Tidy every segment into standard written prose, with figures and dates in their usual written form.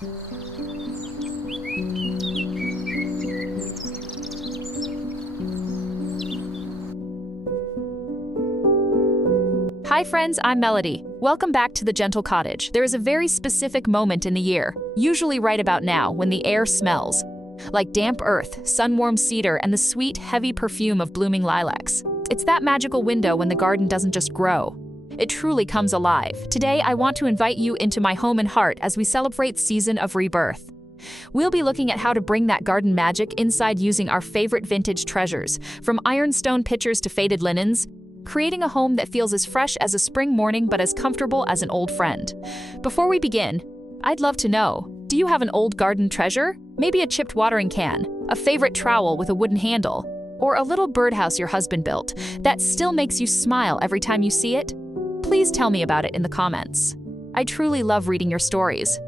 Hi friends, I'm Melody. Welcome back to the Gentle Cottage. There is a very specific moment in the year, usually right about now, when the air smells like damp earth, sun-warmed cedar, and the sweet, heavy perfume of blooming lilacs. It's that magical window when the garden doesn't just grow. It truly comes alive. Today, I want to invite you into my home and heart as we celebrate season of rebirth. We'll be looking at how to bring that garden magic inside using our favorite vintage treasures, from ironstone pitchers to faded linens, creating a home that feels as fresh as a spring morning but as comfortable as an old friend. Before we begin, I'd love to know, do you have an old garden treasure? Maybe a chipped watering can, a favorite trowel with a wooden handle, or a little birdhouse your husband built that still makes you smile every time you see it? Please tell me about it in the comments. I truly love reading your stories.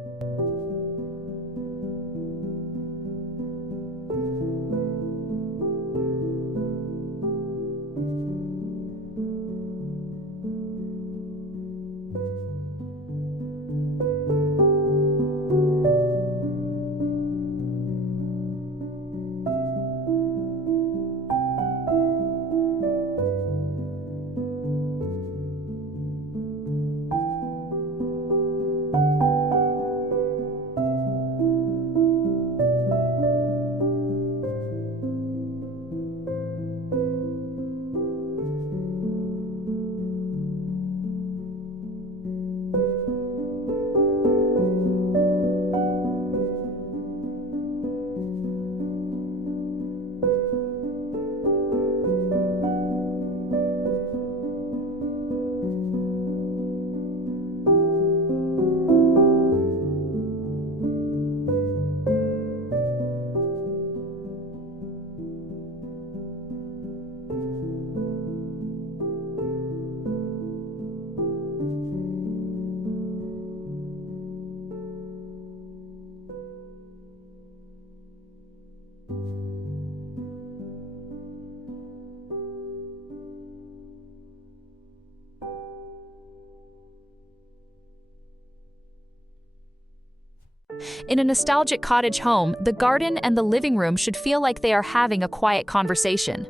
In a nostalgic cottage home, the garden and the living room should feel like they are having a quiet conversation.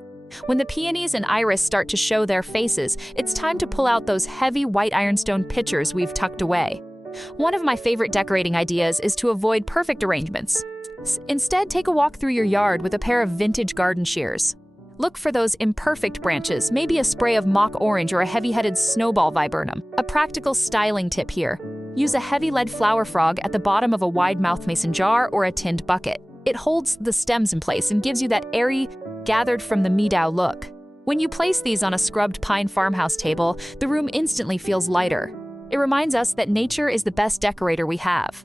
When the peonies and iris start to show their faces, it's time to pull out those heavy white ironstone pitchers we've tucked away. One of my favorite decorating ideas is to avoid perfect arrangements. Instead, take a walk through your yard with a pair of vintage garden shears. Look for those imperfect branches, maybe a spray of mock orange or a heavy-headed snowball viburnum. A practical styling tip here. Use a heavy lead flower frog at the bottom of a wide-mouthed mason jar or a tinned bucket. It holds the stems in place and gives you that airy, gathered from the meadow look. When you place these on a scrubbed pine farmhouse table, the room instantly feels lighter. It reminds us that nature is the best decorator we have.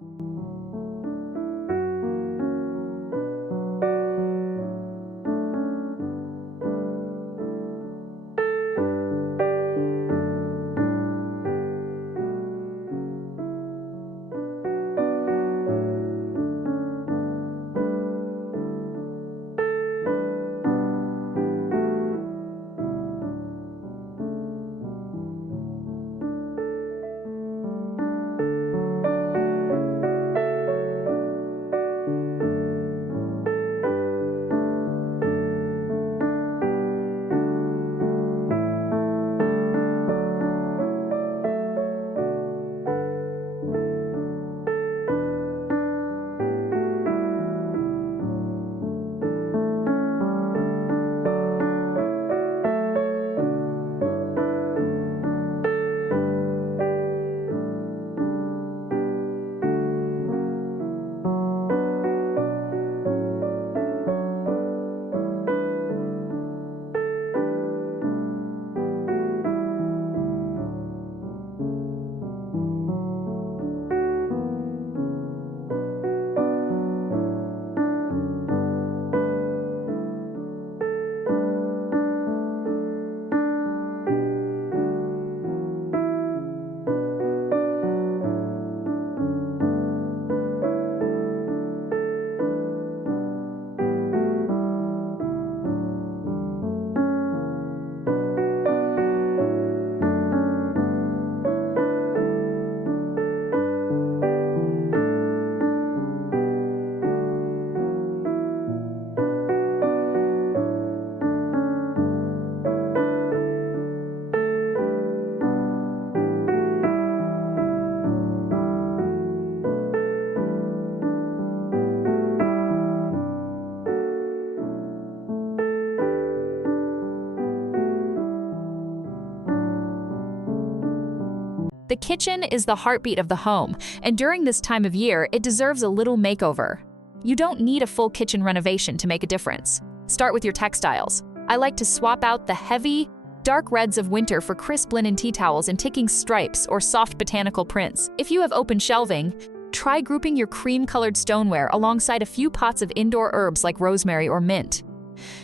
The kitchen is the heartbeat of the home, and during this time of year, it deserves a little makeover. You don't need a full kitchen renovation to make a difference. Start with your textiles. I like to swap out the heavy, dark reds of winter for crisp linen tea towels and ticking stripes or soft botanical prints. If you have open shelving, try grouping your cream-colored stoneware alongside a few pots of indoor herbs like rosemary or mint.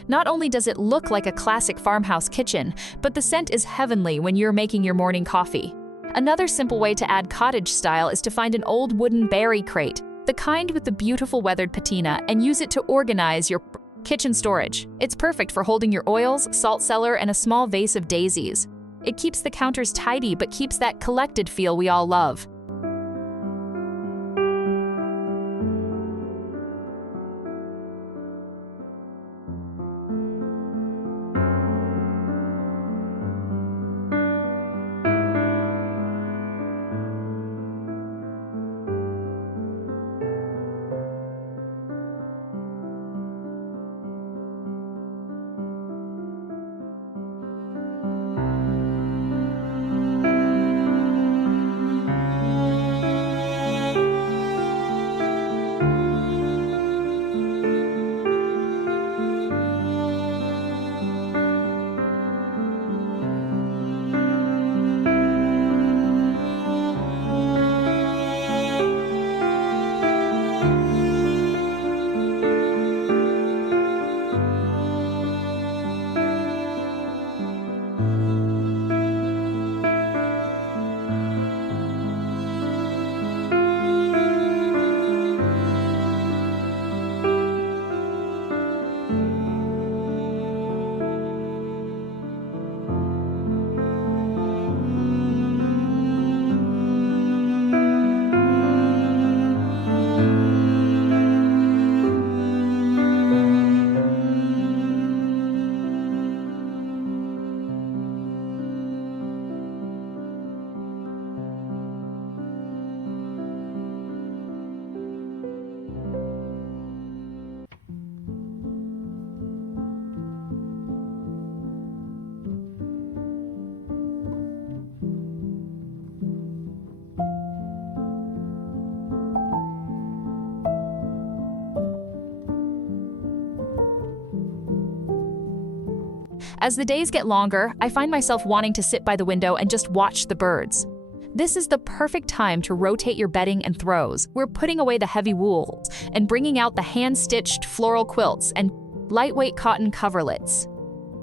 Not only does it look like a classic farmhouse kitchen, but the scent is heavenly when you're making your morning coffee. Another simple way to add cottage style is to find an old wooden berry crate, the kind with the beautiful weathered patina, and use it to organize your kitchen storage. It's perfect for holding your oils, salt cellar, and a small vase of daisies. It keeps the counters tidy but keeps that collected feel we all love. As the days get longer, I find myself wanting to sit by the window and just watch the birds. This is the perfect time to rotate your bedding and throws. We're putting away the heavy wools and bringing out the hand-stitched floral quilts and lightweight cotton coverlets.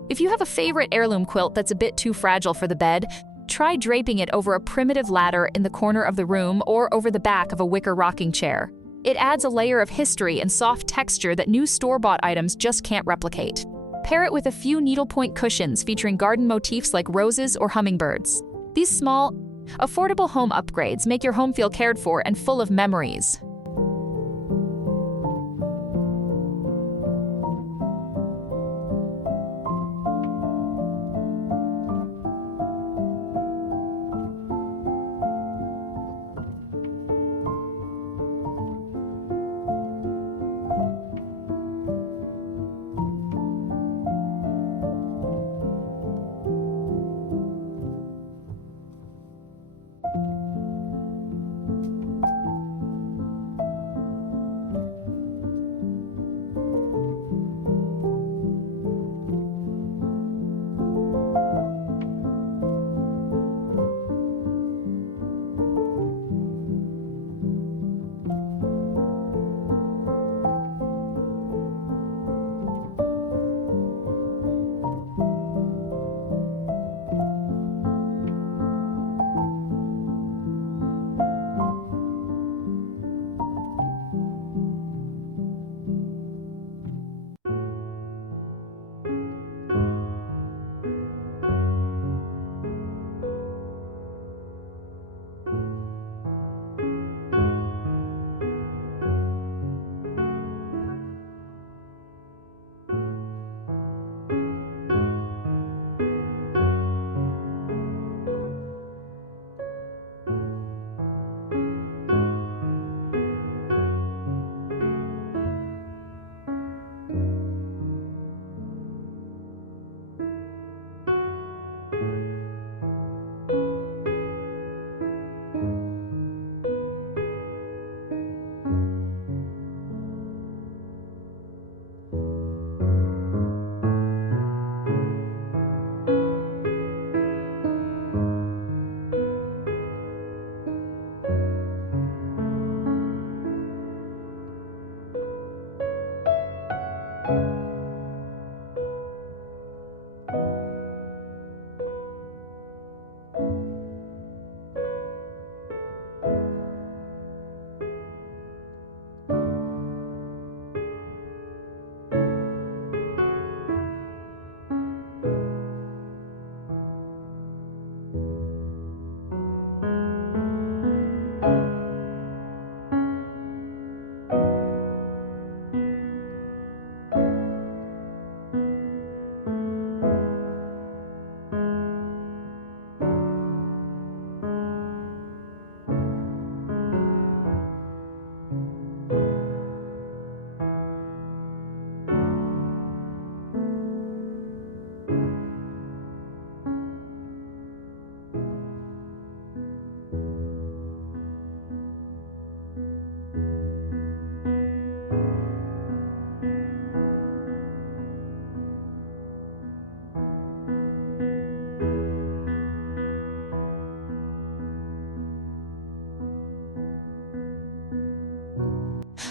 If you have a favorite heirloom quilt that's a bit too fragile for the bed, try draping it over a primitive ladder in the corner of the room or over the back of a wicker rocking chair. It adds a layer of history and soft texture that new store-bought items just can't replicate. Pair it with a few needlepoint cushions featuring garden motifs like roses or hummingbirds. These small, affordable home upgrades make your home feel cared for and full of memories.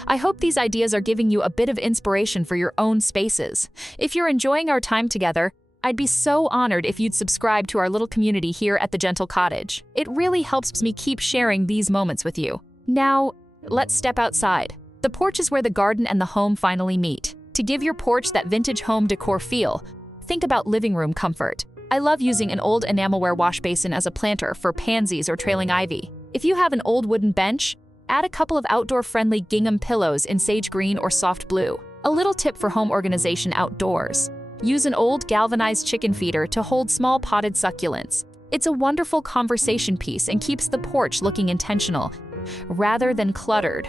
I hope these ideas are giving you a bit of inspiration for your own spaces. If you're enjoying our time together, I'd be so honored if you'd subscribe to our little community here at the Gentle Cottage. It really helps me keep sharing these moments with you. Now, let's step outside. The porch is where the garden and the home finally meet. To give your porch that vintage home decor feel, think about living room comfort. I love using an old enamelware wash basin as a planter for pansies or trailing ivy. If you have an old wooden bench, add a couple of outdoor-friendly gingham pillows in sage green or soft blue. A little tip for home organization outdoors. Use an old galvanized chicken feeder to hold small potted succulents. It's a wonderful conversation piece and keeps the porch looking intentional, rather than cluttered.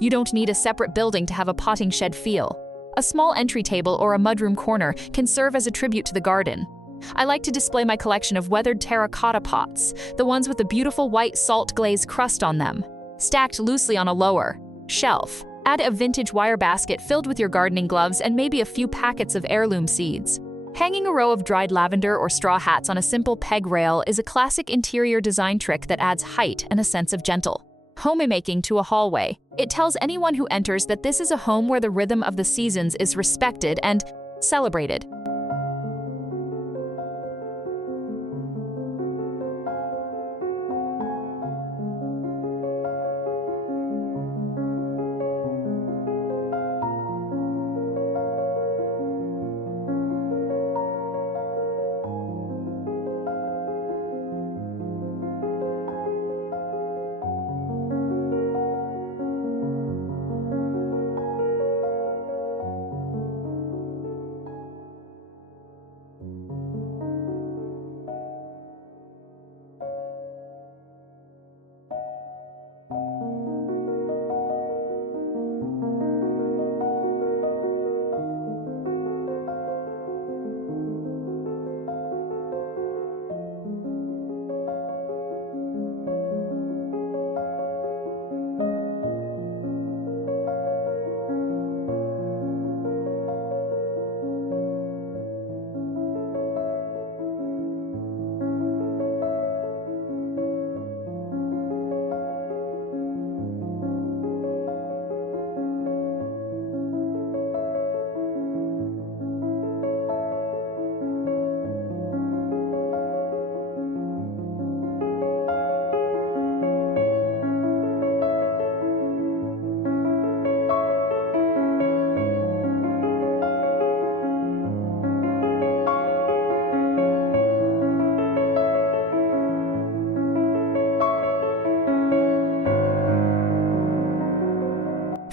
You don't need a separate building to have a potting shed feel. A small entry table or a mudroom corner can serve as a tribute to the garden. I like to display my collection of weathered terracotta pots, the ones with the beautiful white salt glaze crust on them, stacked loosely on a lower shelf. Add a vintage wire basket filled with your gardening gloves and maybe a few packets of heirloom seeds. Hanging a row of dried lavender or straw hats on a simple peg rail is a classic interior design trick that adds height and a sense of gentle homemaking to a hallway. It tells anyone who enters that this is a home where the rhythm of the seasons is respected and celebrated.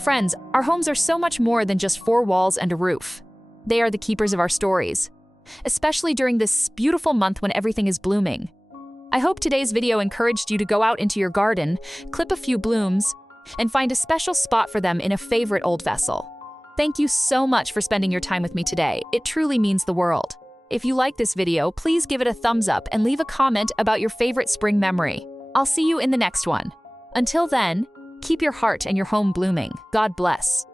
Friends, our homes are so much more than just four walls and a roof. They are the keepers of our stories, especially during this beautiful month when everything is blooming. I hope today's video encouraged you to go out into your garden, clip a few blooms, and find a special spot for them in a favorite old vessel. Thank you so much for spending your time with me today. It truly means the world. If you like this video, please give it a thumbs up and leave a comment about your favorite spring memory. I'll see you in the next one. Until then, keep your heart and your home blooming. God bless.